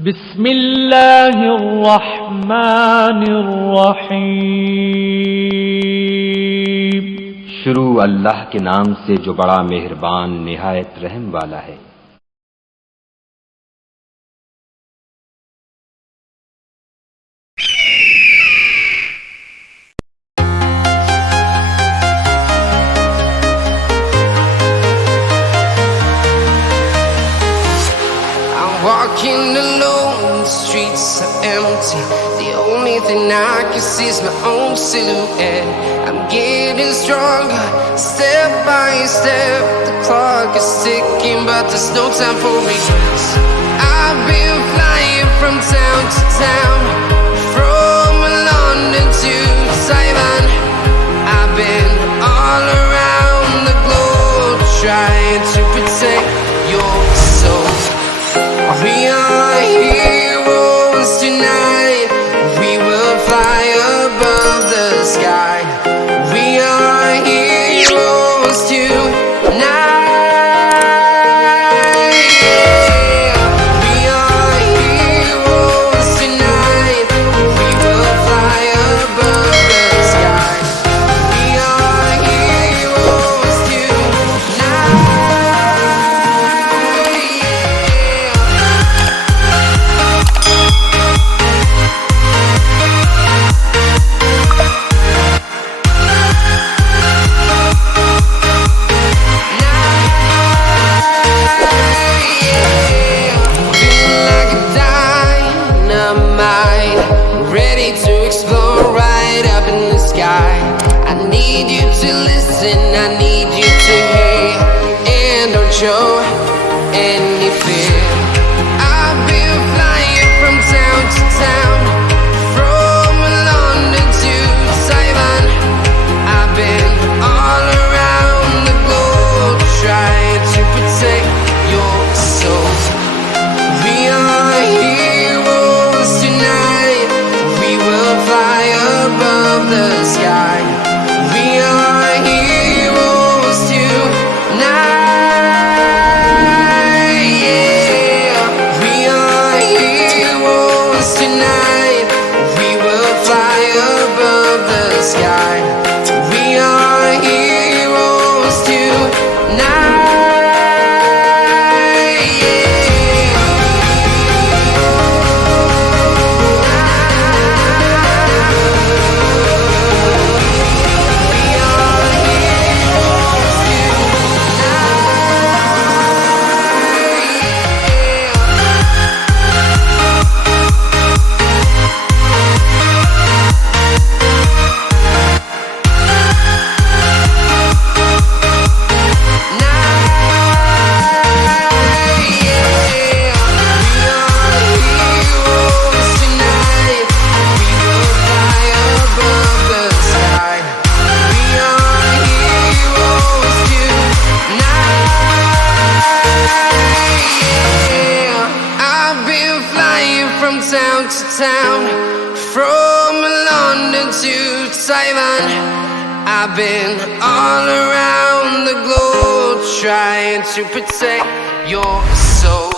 बिस्मिल्लाहिर्रहमानिर्रहीम। शुरू अल्लाह के नाम से जो बड़ा मेहरबान निहायत रहम वाला है। Walking alone, the streets are empty. The only thing I can see is my own silhouette. I'm getting stronger, step by step. The clock is ticking, but there's no time for regrets. I've been flying from town to town, from London to Taiwan. I've been all around the globe, trying to protect your soul. We are heroes tonight. We will fly above the sky. We are heroes tonight. Yeah. We are heroes tonight. We will fly above the sky. We are heroes tonight. Ready to explore right up in the sky. I need you to listen, I need you to hear, and don't show any fear. I've been flying from town to town, from London to Taiwan. I've been all around the globe, trying to protect your soul. We are heroes tonight. We will fly above the sky. We are heroes tonight. Yeah. We are heroes tonight. We will fly above the sky. We are heroes tonight. Town to town, from London to Taiwan. I've been all around the globe, trying to protect your soul.